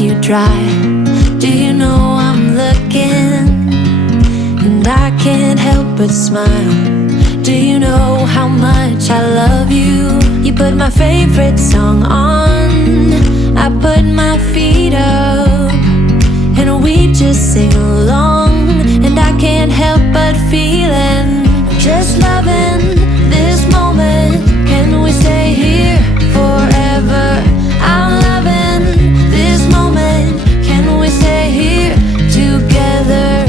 you drive. Do you know I'm looking? And I can't help but smile. Do you know how much I love you? You put my favorite song on, I put my feet up, and we just sing along. And I can't help but feeling, just loving this moment. Can we stay here forever? I'm loving this moment. Can we stay here together?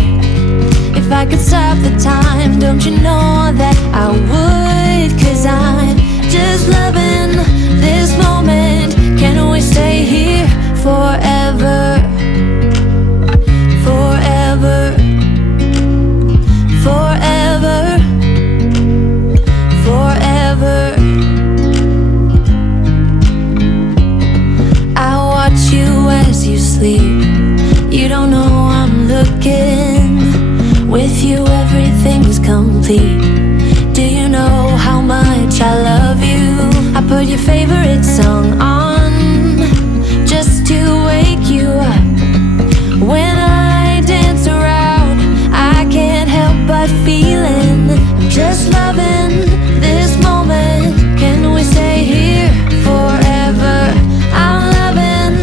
If I could stop the time, don't you know that I would? 'Cause I'm just loving this moment. Can we stay here forever? Forever. Forever. Forever. I watch you as you sleep. You don't know I'm looking. With you everything's complete. Do you know how much I love you? I put your favorite song on, just to wake you up. When I dance around, I can't help but feeling, I'm just loving this moment. Can we stay here forever? I'm loving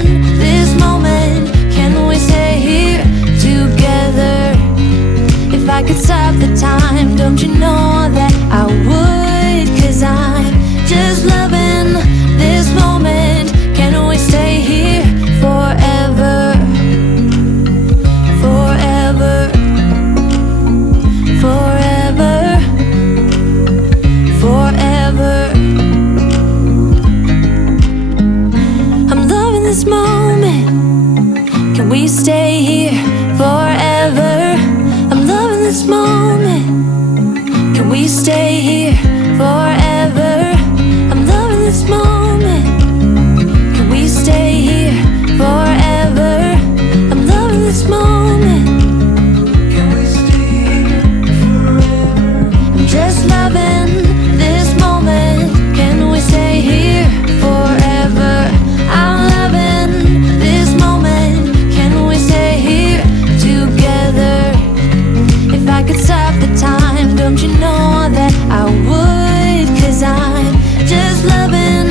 this moment. Can we stay here together? If I could stop the time, don't you know that I would? 'Cause I'm just loving this moment. Can we stay here forever? Forever. Forever. Forever. I'm loving this moment. Can we stay here forever? I'm loving this moment. Can we stay here forever? I'm loving this moment. Can we stay here forever? I'm loving this moment. Can we stay here forever? I'm just loving this moment. Can we stay here forever? I'm loving this moment. Can we stay here together? If I could stop the time, don't you know that I would? 'Cause I'm just loving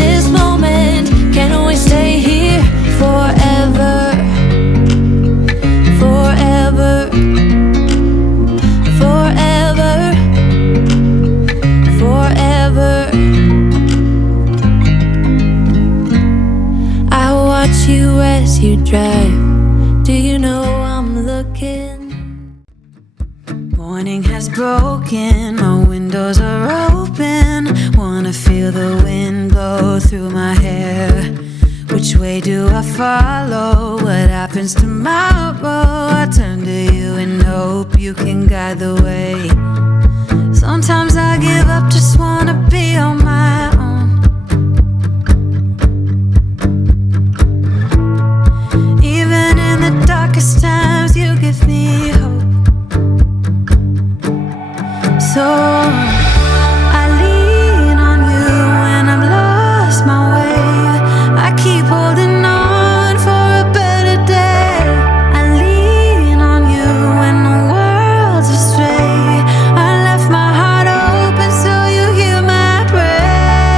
this moment. Can we stay here forever? Forever. Forever. Forever. I watch you as you drive. Do you know I'm looking? Morning has broken, my windows are open. Wanna feel the wind blow through my hair. Which way do I follow? What happens tomorrow? I turn to you and hope you can guide the way. Sometimes I give up, just wanna be on my own. Even in the darkest times, you give me hope. So I lean on you when I've lost my way. I keep holding on for a better day. I lean on you when the world's astray. I left my heart open so you hear my prayer.